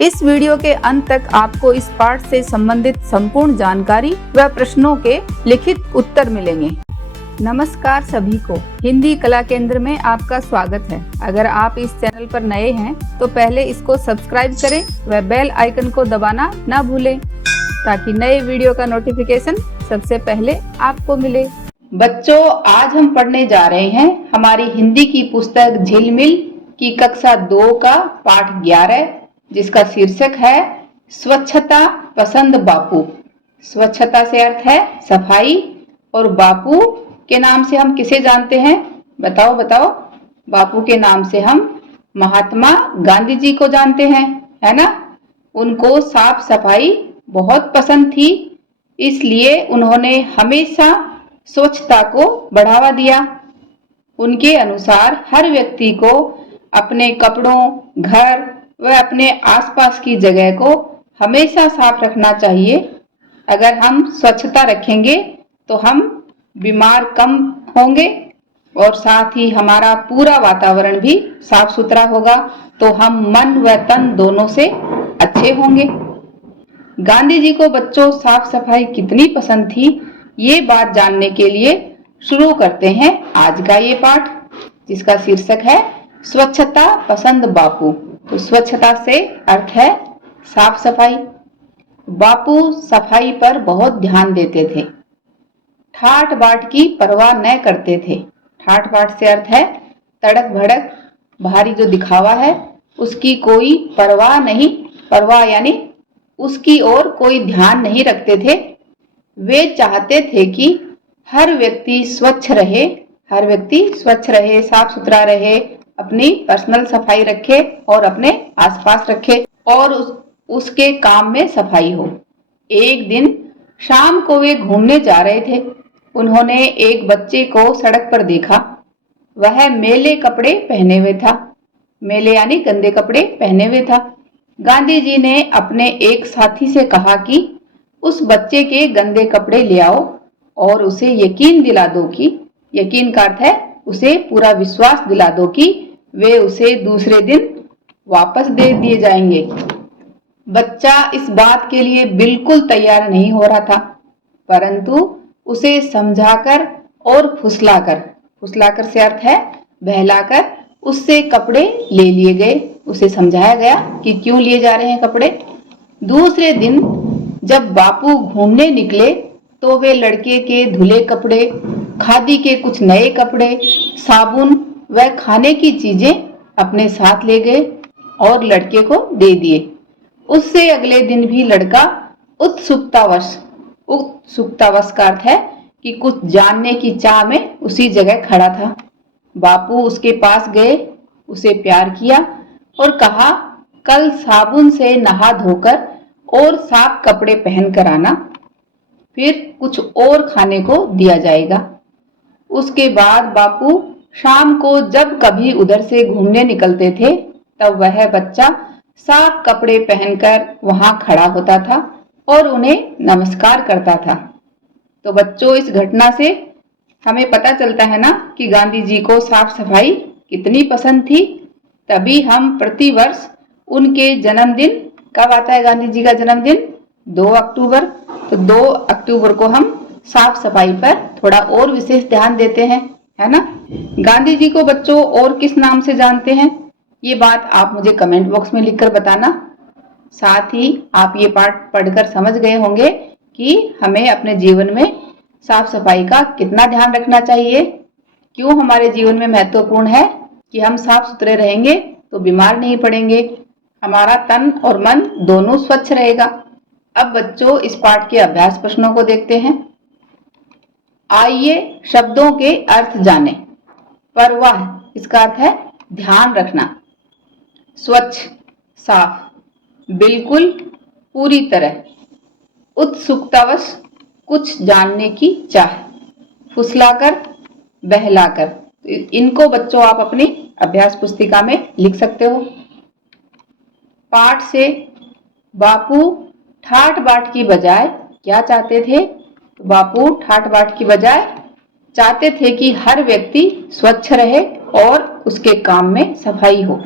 इस वीडियो के अंत तक आपको इस पाठ से संबंधित संपूर्ण जानकारी व प्रश्नों के लिखित उत्तर मिलेंगे। नमस्कार सभी को, हिंदी कला केंद्र में आपका स्वागत है। अगर आप इस चैनल पर नए हैं तो पहले इसको सब्सक्राइब करें व बेल आइकन को दबाना ना भूलें ताकि नए वीडियो का नोटिफिकेशन सबसे पहले आपको मिले। बच्चों, आज हम पढ़ने जा रहे हैं हमारी हिंदी की पुस्तक झिलमिल की कक्षा 2 का पाठ 11, जिसका शीर्षक है स्वच्छता पसंद बापू। स्वच्छता से अर्थ है सफाई और बापू के नाम से हम किसे जानते हैं? बताओ बताओ। बापू के नाम से हम महात्मा गांधी जी को जानते हैं, है ना। उनको साफ सफाई बहुत पसंद थी, इसलिए उन्होंने हमेशा स्वच्छता को बढ़ावा दिया। उनके अनुसार हर व्यक्ति को अपने कपड़ों, घर व अपने आसपास की जगह को हमेशा साफ रखना चाहिए। अगर हम स्वच्छता रखेंगे तो हम बीमार कम होंगे और साथ ही हमारा पूरा वातावरण भी साफ सुथरा होगा, तो हम मन व तन दोनों से अच्छे होंगे। गांधी जी को बच्चों साफ सफाई कितनी पसंद थी, ये बात जानने के लिए शुरू करते हैं आज का ये पाठ, जिसका शीर्षक है स्वच्छता पसंद बापू। तो स्वच्छता से अर्थ है साफ सफाई। बापू सफाई पर बहुत ध्यान देते थे, ठाट बाट की परवाह न करते थे। ठाट बाट से अर्थ है तड़क भड़क, भारी जो दिखावा है उसकी कोई परवाह नहीं, परवाह यानी उसकी ओर कोई ध्यान नहीं रखते थे। वे चाहते थे कि हर व्यक्ति स्वच्छ रहे, हर व्यक्ति स्वच्छ रहे, साफ सुथरा रहे, अपनी पर्सनल सफाई रखे और अपने आसपास रखे और उसके काम में सफाई हो। एक दिन शाम को वे घूमने जा रहे थे। उन्होंने एक बच्चे को सड़क पर देखा। वह मैले कपड़े पहने हुए था, मैले यानी गंदे कपड़े पहने हुए था। गांधी जी ने अपने एक साथी से कहा कि उस बच्चे के गंदे कपड़े ले आओ और उसे यकीन दिला दो कि, यकीन का अर्थ है उसे पूरा विश्वास दिला दो कि वे उसे दूसरे दिन वापस दे दिए जाएंगे। बच्चा इस बात के लिए बिल्कुल तैयार नहीं हो रहा था, परंतु उसे समझाकर और फुसलाकर, फुसलाकर से अर्थ है बहलाकर, उससे कपड़े ले लिए गए। उसे समझाया गया कि क्यों लिए जा रहे हैं कपड़े। दूसरे दिन जब बापू घूमने निकले तो वे लड़के के धुले कपड़े, खादी के कुछ नए कपड़े, साबुन व खाने की चीजें अपने साथ ले गए और लड़के को दे दिए। उससे अगले दिन भी लड़का उत्सुकतावश, उत्सुकतावश का अर्थ है कि कुछ जानने की चाह में उसी जगह खड़ा था। बापू उसके पास गए, उसे प्यार किया और कहा, कल साबुन से नहा धोकर और साफ कपड़े पहन कर आना, फिर कुछ और खाने को दिया जाएगा। उसके बाद बापू शाम को जब कभी उधर से घूमने निकलते थे तब वह बच्चा साफ कपड़े पहनकर वहां खड़ा होता था और उन्हें नमस्कार करता था। तो बच्चों, इस घटना से हमें पता चलता है ना कि गांधी जी को साफ सफाई कितनी पसंद थी। तभी हम प्रतिवर्ष उनके जन्मदिन, कब आता है गांधी जी का जन्मदिन? 2 अक्टूबर। तो 2 अक्टूबर को हम साफ सफाई पर थोड़ा और विशेष ध्यान देते हैं, है ना। गांधी जी को बच्चों और किस नाम से जानते हैं, ये बात आप मुझे कमेंट बॉक्स में लिखकर बताना। साथ ही आप ये पाठ पढ़कर समझ गए होंगे कि हमें अपने जीवन में साफ सफाई का कितना ध्यान रखना चाहिए, क्यों हमारे जीवन में महत्वपूर्ण है कि हम साफ सुथरे रहेंगे तो बीमार नहीं पड़ेंगे, हमारा तन और मन दोनों स्वच्छ रहेगा। अब बच्चों, इस पाठ के अभ्यास प्रश्नों को देखते हैं। आइए शब्दों के अर्थ जानें। परवाह, इसका अर्थ है ध्यान रखना। स्वच्छ, साफ, बिल्कुल, पूरी तरह। उत्सुकतावश, कुछ जानने की चाह। फुसलाकर, बहलाकर। इनको बच्चों आप अपनी अभ्यास पुस्तिका में लिख सकते हो। पाठ से बापू ठाट बाट की बजाय क्या चाहते थे? बापू ठाट बाट की बजाय चाहते थे कि हर व्यक्ति स्वच्छ रहे और उसके काम में सफाई हो।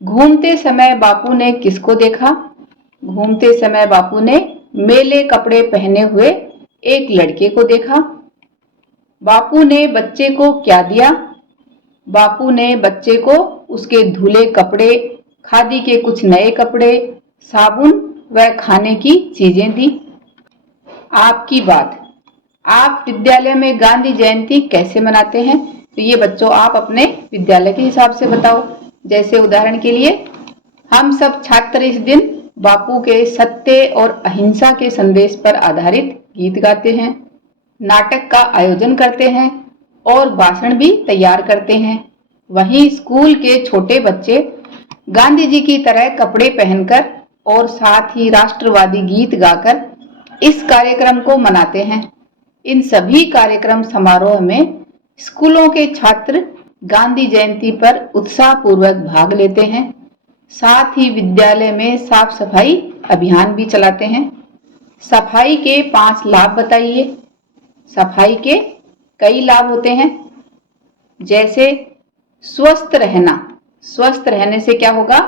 घूमते समय बापू ने किसको देखा? घूमते समय बापू ने मेले कपड़े पहने हुए एक लड़के को देखा। बापू ने बच्चे को क्या दिया? बापू ने बच्चे को उसके धुले कपड़े, खादी के कुछ नए कपड़े, साबुन व खाने की चीजें दी। आपकी बात, आप विद्यालय में गांधी जयंती कैसे मनाते हैं? तो ये बच्चों आप अपने विद्यालय के हिसाब से बताओ। जैसे उदाहरण के लिए हम सब छात्र इस दिन बापू के सत्य और अहिंसा के संदेश पर आधारित गीत गाते हैं, नाटक का आयोजन करते हैं और भाषण भी तैयार करते हैं। वहीं स्कूल के छोटे बच्चे गांधी जी की तरह कपड़े पहनकर और साथ ही राष्ट्रवादी गीत गाकर इस कार्यक्रम को मनाते हैं। इन सभी कार्यक्रम समारोह में स्कूलों के छात्र गांधी जयंती पर उत्साहपूर्वक भाग लेते हैं। साथ ही विद्यालय में साफ सफाई अभियान भी चलाते हैं। सफाई के 5 लाभ बताइए। सफाई के कई लाभ होते हैं, जैसे स्वस्थ रहना। स्वस्थ रहने से क्या होगा?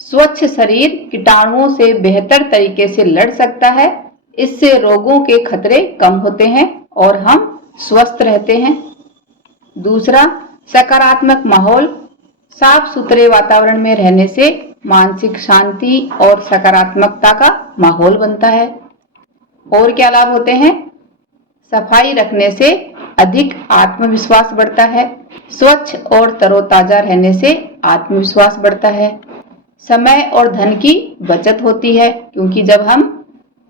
स्वच्छ शरीर कीटाणुओं से बेहतर तरीके से लड़ सकता है। इससे रोगों के खतरे कम होते हैं और हम स्वस्थ रहते हैं। दूसरा, सकारात्मक माहौल। साफ सुथरे वातावरण में रहने से मानसिक शांति और सकारात्मकता का माहौल बनता है। और क्या लाभ होते हैं? सफाई रखने से अधिक आत्मविश्वास बढ़ता है। स्वच्छ और तरोताजा रहने से आत्मविश्वास बढ़ता है। समय और धन की बचत होती है, क्योंकि जब हम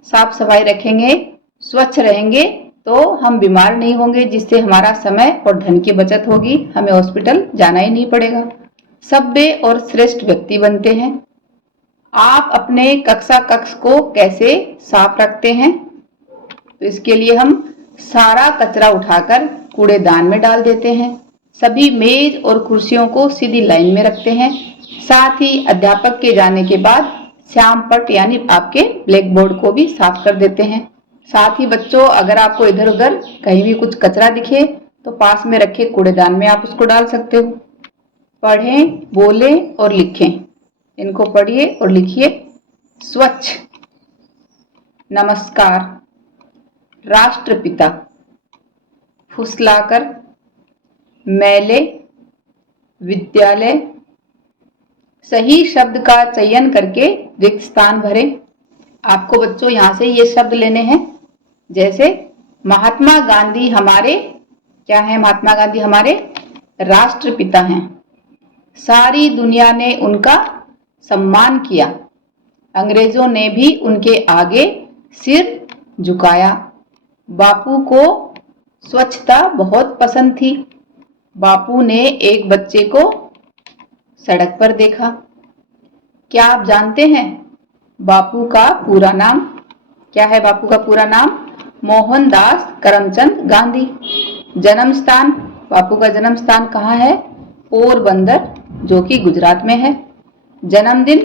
साफ सफाई रखेंगे, स्वच्छ रहेंगे तो हम बीमार नहीं होंगे, जिससे हमारा समय और धन की बचत होगी। हमें हॉस्पिटल जाना ही नहीं पड़ेगा। सभ्य और श्रेष्ठ व्यक्ति बनते हैं। आप अपने कक्षा कक्ष को कैसे साफ रखते हैं? तो इसके लिए हम सारा कचरा उठाकर कूड़ेदान में डाल देते हैं। सभी मेज और कुर्सियों को सीधी लाइन में रखते हैं। साथ ही अध्यापक के जाने के बाद श्याम पट यानी आपके ब्लैक बोर्ड को भी साफ कर देते हैं। साथ ही बच्चों, अगर आपको इधर उधर कहीं भी कुछ कचरा दिखे तो पास में रखे कूड़ेदान में आप उसको डाल सकते हो। पढ़ें, बोलें और लिखें। इनको पढ़िए और लिखिए। स्वच्छ, नमस्कार, राष्ट्रपिता, फुसलाकर, मैले, विद्यालय। सही शब्द का चयन करके रिक्त स्थान भरें। आपको बच्चों यहाँ से ये शब्द लेने हैं, जैसे महात्मा गांधी हमारे क्या है? महात्मा गांधी हमारे राष्ट्रपिता हैं। सारी दुनिया ने उनका सम्मान किया। अंग्रेजों ने भी उनके आगे सिर झुकाया। बापू को स्वच्छता बहुत पसंद थी। बापू ने एक बच्चे को सड़क पर देखा। क्या आप जानते हैं बापू का पूरा नाम? क्या है बापू का पूरा नाम? मोहनदास करमचंद गांधी। जन्म स्थान, बापू का जन्म स्थान कहाँ है? पोरबंदर, जो कि गुजरात में है। जन्मदिन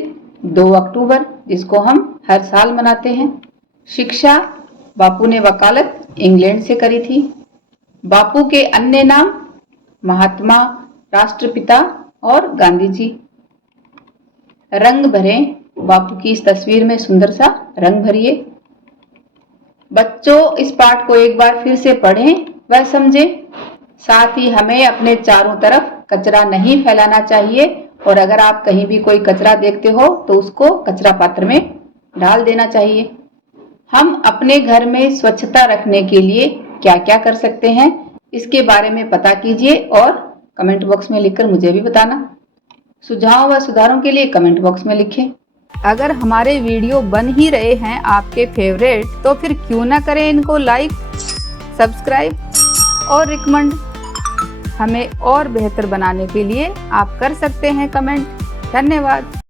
2 अक्टूबर, जिसको हम हर साल मनाते हैं। शिक्षा, बापू ने वकालत इंग्लैंड से करी थी। बापू के अन्य नाम महात्मा, राष्ट्रपिता और गांधी जी। रंग भरें, बापू की इस तस्वीर में सुंदर सा रंग भरिए। बच्चों, इस पाठ को एक बार फिर से पढ़ें व समझें। साथ ही हमें अपने चारों तरफ कचरा नहीं फैलाना चाहिए, और अगर आप कहीं भी कोई कचरा देखते हो तो उसको कचरा पात्र में डाल देना चाहिए। हम अपने घर में स्वच्छता रखने के लिए क्या क्या कर सकते हैं, इसके बारे में पता कीजिए और कमेंट बॉक्स में लिखकर मुझे भी बताना। सुझाव व सुधारों के लिए कमेंट बॉक्स में लिखें। अगर हमारे वीडियो बन ही रहे हैं आपके फेवरेट, तो फिर क्यों ना करें इनको लाइक, सब्सक्राइब और रिकमेंड। हमें और बेहतर बनाने के लिए आप कर सकते हैं कमेंट। धन्यवाद।